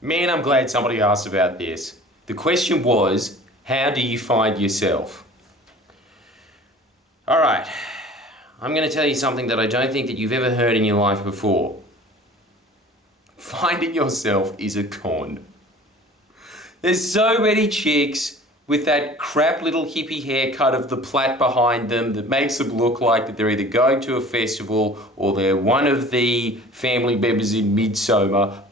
Man, I'm glad somebody asked about this. The question was, how do you find yourself? Alright, I'm going to tell you something that I don't think that you've ever heard in your life before. Finding yourself is a con. There's so many chicks with that crap little hippie haircut of the plait behind them that makes them look like that they're either going to a festival or they're one of the family members in Midsummer.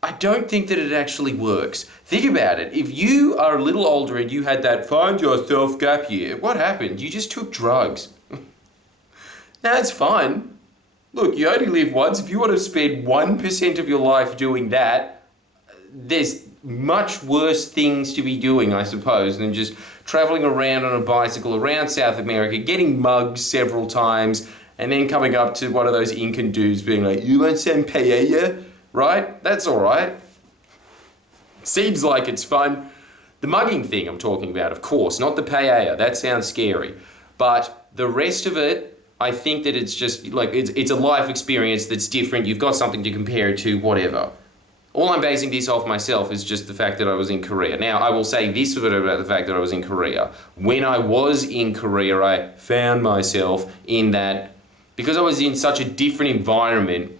I don't think that it actually works. Think about it. If you are a little older and you had that find yourself gap year, what happened? You just took drugs. That's fun. Look, you only live once. If you want to spend 1% of your life doing that, there's much worse things to be doing, I suppose, than just traveling around on a bicycle around South America, getting mugged several times, and then coming up to one of those Incan dudes being like, "You want some paella?" Right? That's all right. Seems like it's fun. The mugging thing I'm talking about, of course, not the paella. That sounds scary. But the rest of it, I think that it's just like, it's a life experience that's different. You've got something to compare it to, whatever. All I'm basing this off myself is just the fact that I was in Korea. Now, I will say this about the fact that I was in Korea. When I was in Korea, I found myself in that, because I was in such a different environment,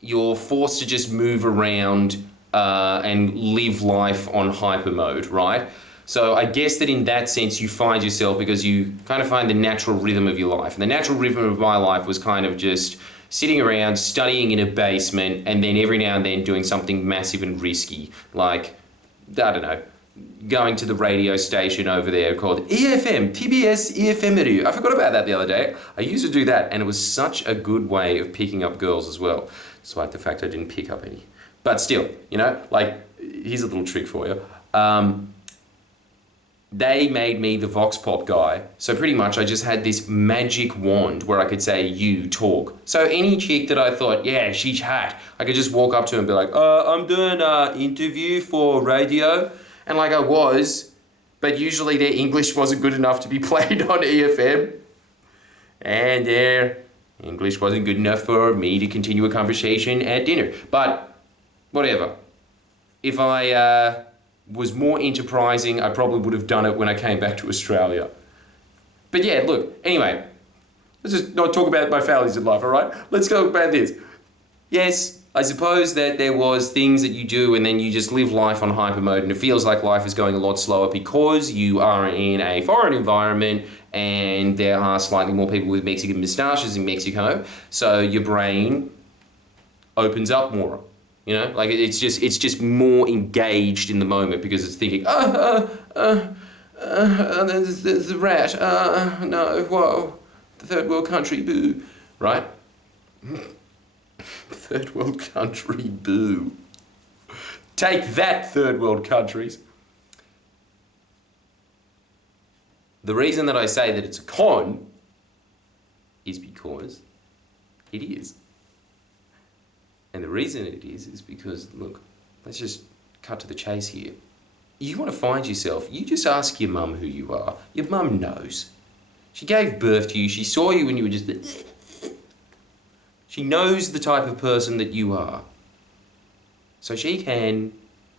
you're forced to just move around and live life on hyper mode, right? So I guess that in that sense you find yourself because you kind of find the natural rhythm of your life. And the natural rhythm of my life was kind of just sitting around, studying in a basement, and then every now and then doing something massive and risky, like, I don't know, going to the radio station over there called EFM, TBS EFM. I forgot about that the other day. I used to do that, and it was such a good way of picking up girls as well, despite the fact I didn't pick up any. But still, you know, like, here's a little trick for you. They made me the Vox Pop guy. So pretty much I just had this magic wand where I could say, "You talk." So any chick that I thought, yeah, she's hot, I could just walk up to her and be like, "I'm doing an interview for radio." And like I was, but usually their English wasn't good enough to be played on EFM. And their English wasn't good enough for me to continue a conversation at dinner. But whatever. If I was more enterprising, I probably would have done it when I came back to Australia. But yeah, look, anyway, let's just not talk about my failures in life, all right? Let's talk about this. Yes, I suppose that there was things that you do and then you just live life on hyper mode and it feels like life is going a lot slower because you are in a foreign environment and there are slightly more people with Mexican moustaches in Mexico, so your brain opens up more. You know, like it's just more engaged in the moment because it's thinking, there's the rat, no, whoa, the third world country, boo, right? Third world country, boo. Take that, third world countries. The reason that I say that it's a con is because it is. And the reason it is because, look, let's just cut to the chase here. You want to find yourself, you just ask your mum who you are. Your mum knows. She gave birth to you, she saw you when you were just... She knows the type of person that you are. So she can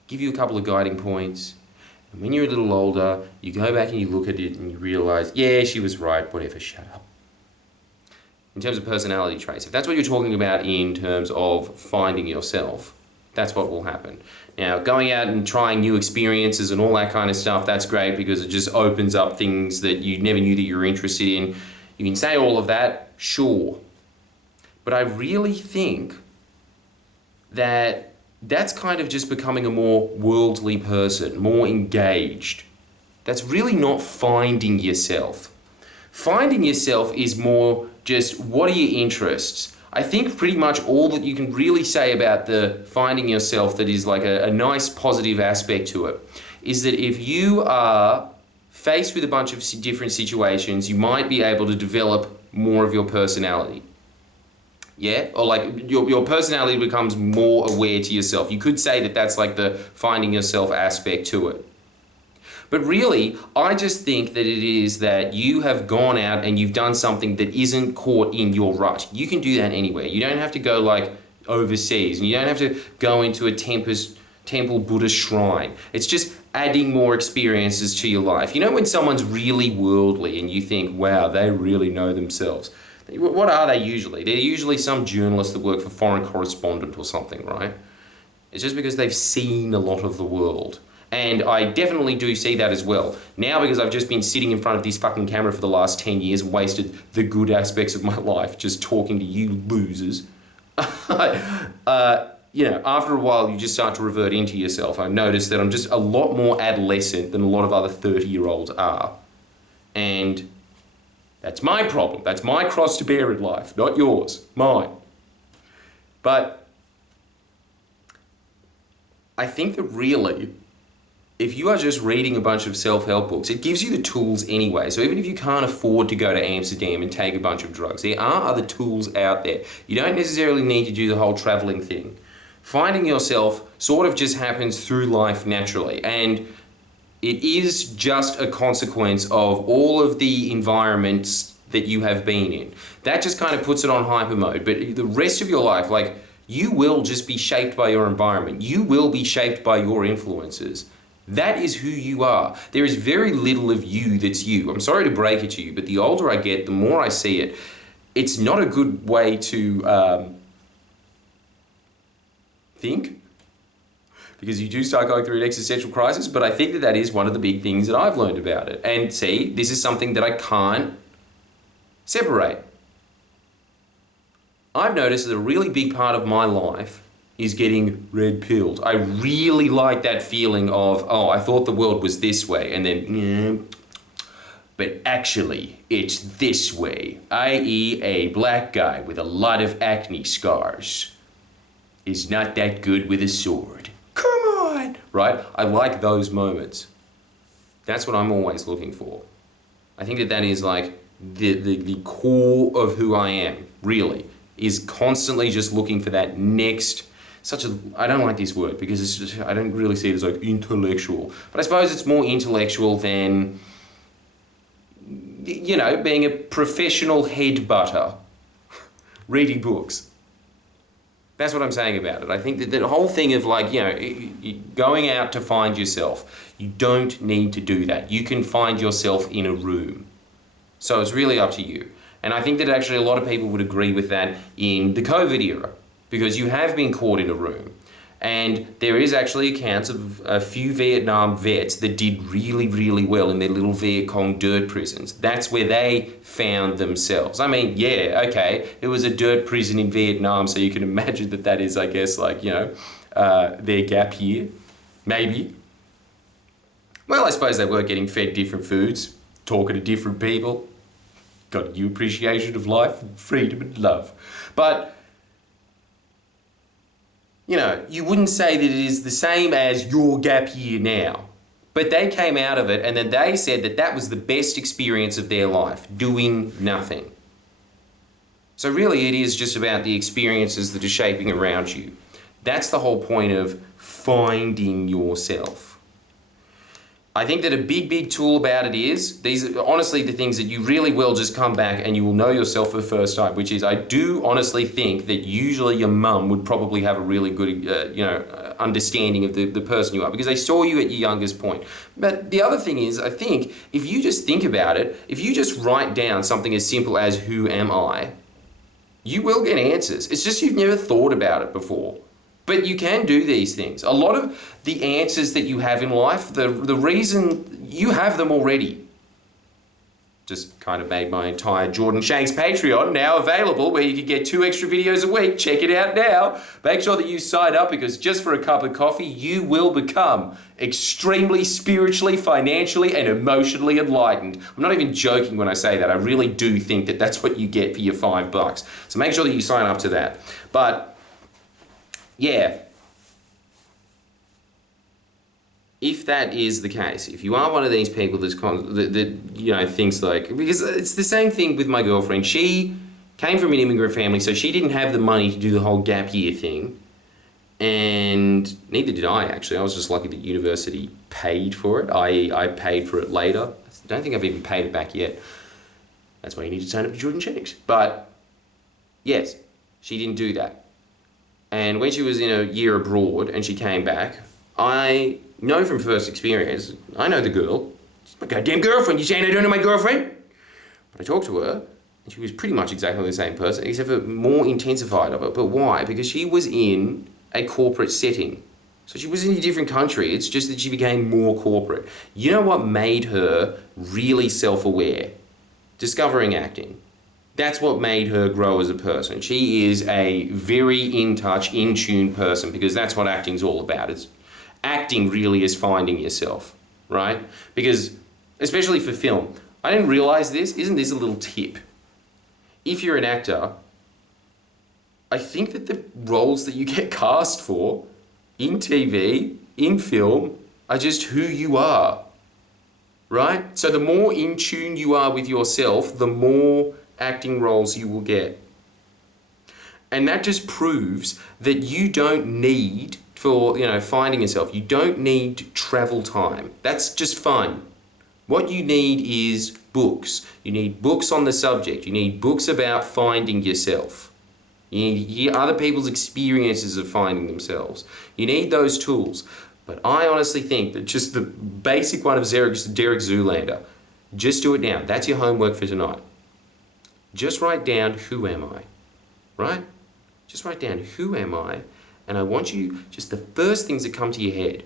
give you a couple of guiding points. And when you're a little older, you go back and you look at it and you realise, yeah, she was right, whatever, shut up. In terms of personality traits, if that's what you're talking about in terms of finding yourself, that's what will happen. Now, going out and trying new experiences and all that kind of stuff, that's great because it just opens up things that you never knew that you were interested in. You can say all of that, sure. But I really think that that's kind of just becoming a more worldly person, more engaged. That's really not finding yourself. Finding yourself is more just, what are your interests? I think pretty much all that you can really say about the finding yourself that is like a nice positive aspect to it is that if you are faced with a bunch of different situations, you might be able to develop more of your personality. Yeah? Or like your personality becomes more aware to yourself. You could say that that's like the finding yourself aspect to it. But really, I just think that it is that you have gone out and you've done something that isn't caught in your rut. You can do that anywhere. You don't have to go like overseas, and you don't have to go into a temple Buddhist shrine. It's just adding more experiences to your life. You know when someone's really worldly and you think, wow, they really know themselves. What are they usually? They're usually some journalist that work for Foreign Correspondent or something, right? It's just because they've seen a lot of the world. And I definitely do see that as well. Now, because I've just been sitting in front of this fucking camera for the last 10 years and wasted the good aspects of my life just talking to you losers. After a while, you just start to revert into yourself. I've noticed that I'm just a lot more adolescent than a lot of other 30-year-olds are. And that's my problem. That's my cross to bear in life, not yours, mine. But I think that really, if you are just reading a bunch of self-help books, it gives you the tools anyway. So even if you can't afford to go to Amsterdam and take a bunch of drugs, there are other tools out there. You don't necessarily need to do the whole traveling thing. Finding yourself sort of just happens through life naturally. And it is just a consequence of all of the environments that you have been in. That just kind of puts it on hyper mode. But the rest of your life, like, you will just be shaped by your environment. You will be shaped by your influences. That is who you are. There is very little of you that's you. I'm sorry to break it to you, but the older I get, the more I see it. It's not a good way to think, because you do start going through an existential crisis, but I think that that is one of the big things that I've learned about it. And see, this is something that I can't separate. I've noticed that a really big part of my life is getting red pilled. I really like that feeling of, oh, I thought the world was this way, and then, but actually, it's this way, i.e. a black guy with a lot of acne scars is not that good with a sword. Come on! Right? I like those moments. That's what I'm always looking for. I think that that is like the core of who I am, really, is constantly just looking for that next, I don't like this word because it's just, I don't really see it as like intellectual, but I suppose it's more intellectual than, you know, being a professional head butter, reading books. That's what I'm saying about it. I think that the whole thing of like, you know, going out to find yourself, you don't need to do that. You can find yourself in a room. So it's really up to you. And I think that actually a lot of people would agree with that in the COVID era, because you have been caught in a room. And there is actually accounts of a few Vietnam vets that did really, really well in their little Viet Cong dirt prisons. That's where they found themselves. I mean, yeah, okay, it was a dirt prison in Vietnam, so you can imagine that that is, I guess, like, you know, their gap year, maybe. Well, I suppose they were getting fed different foods, talking to different people, got a new appreciation of life, and freedom and love. But you know, you wouldn't say that it is the same as your gap year now. But they came out of it and then they said that that was the best experience of their life, doing nothing. So really it is just about the experiences that are shaping around you. That's the whole point of finding yourself. I think that a big, big tool about it is, these are honestly the things that you really will just come back and you will know yourself for the first time, which is I do honestly think that usually your mum would probably have a really good, understanding of the person you are, because they saw you at your youngest point. But the other thing is, I think, if you just think about it, if you just write down something as simple as who am I, you will get answers. It's just you've never thought about it before. But you can do these things. A lot of the answers that you have in life, the reason you have them already. Just kind of made my entire Jordan Shanks Patreon now available, where you can get 2 extra videos a week. Check it out now. Make sure that you sign up, because just for a cup of coffee, you will become extremely spiritually, financially, and emotionally enlightened. I'm not even joking when I say that. I really do think that that's what you get for your $5. So make sure that you sign up to that. But yeah, if that is the case, if you are one of these people that you know, thinks like, because it's the same thing with my girlfriend. She came from an immigrant family, so she didn't have the money to do the whole gap year thing, and neither did I, actually. I was just lucky that university paid for it, i.e. I paid for it later. I don't think I've even paid it back yet. That's why you need to sign up to Jordan Shanks. But yes, she didn't do that. And when she was in a year abroad and she came back, I know from first experience, I know the girl. She's my goddamn girlfriend. You saying I don't know my girlfriend? But I talked to her, and she was pretty much exactly the same person, except for more intensified of it. But why? Because she was in a corporate setting. So she was in a different country. It's just that she became more corporate. You know what made her really self-aware? Discovering acting. That's what made her grow as a person. She is a very in-touch, in-tune person, because that's what acting's all about. Acting really is finding yourself, right? Because, especially for film, I didn't realize this. Isn't this a little tip? If you're an actor, I think that the roles that you get cast for in TV, in film, are just who you are, right? So the more in tune you are with yourself, the more acting roles you will get. And that just proves that you don't need, for finding yourself, you don't need travel time. That's just fun. What you need is books. You need books on the subject. You need books about finding yourself. You need to hear other people's experiences of finding themselves. You need those tools. But I honestly think that just the basic one of Derek Zoolander, just do it now. That's your homework for tonight. Just write down, who am I? Right? Just write down, who am I? And I want you, just the first things that come to your head.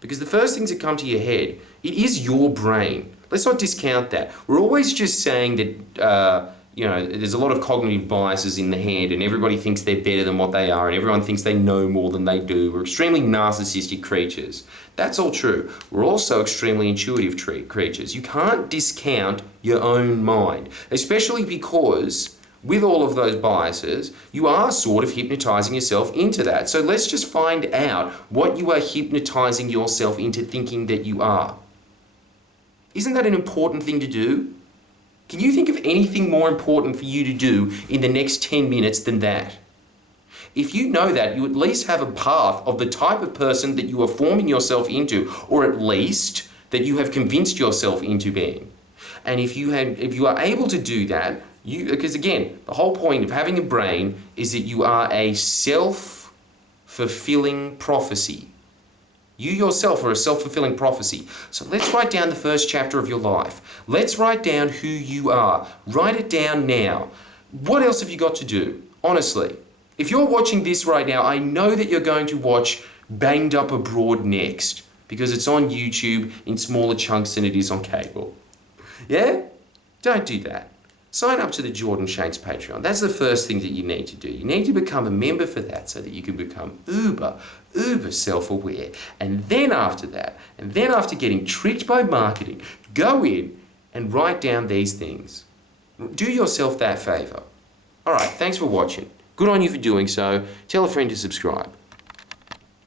Because the first things that come to your head, it is your brain. Let's not discount that. We're always just saying that, there's a lot of cognitive biases in the head and everybody thinks they're better than what they are and everyone thinks they know more than they do. We're extremely narcissistic creatures. That's all true. We're also extremely intuitive creatures. You can't discount your own mind, especially because with all of those biases, you are sort of hypnotizing yourself into that. So let's just find out what you are hypnotizing yourself into thinking that you are. Isn't that an important thing to do? Can you think of anything more important for you to do in the next 10 minutes than that? If you know that, you at least have a path of the type of person that you are forming yourself into, or at least that you have convinced yourself into being. And if you are able to do that, because again, the whole point of having a brain is that you are a self-fulfilling prophecy. You yourself are a self-fulfilling prophecy. So let's write down the first chapter of your life. Let's write down who you are. Write it down now. What else have you got to do? Honestly, if you're watching this right now, I know that you're going to watch Banged Up Abroad next because it's on YouTube in smaller chunks than it is on cable. Yeah? Don't do that. Sign up to the Jordan Shanks Patreon. That's the first thing that you need to do. You need to become a member for that so that you can become uber self-aware. And then after that, and then after getting tricked by marketing, go in and write down these things. Do yourself that favor. All right, thanks for watching. Good on you for doing so. Tell a friend to subscribe.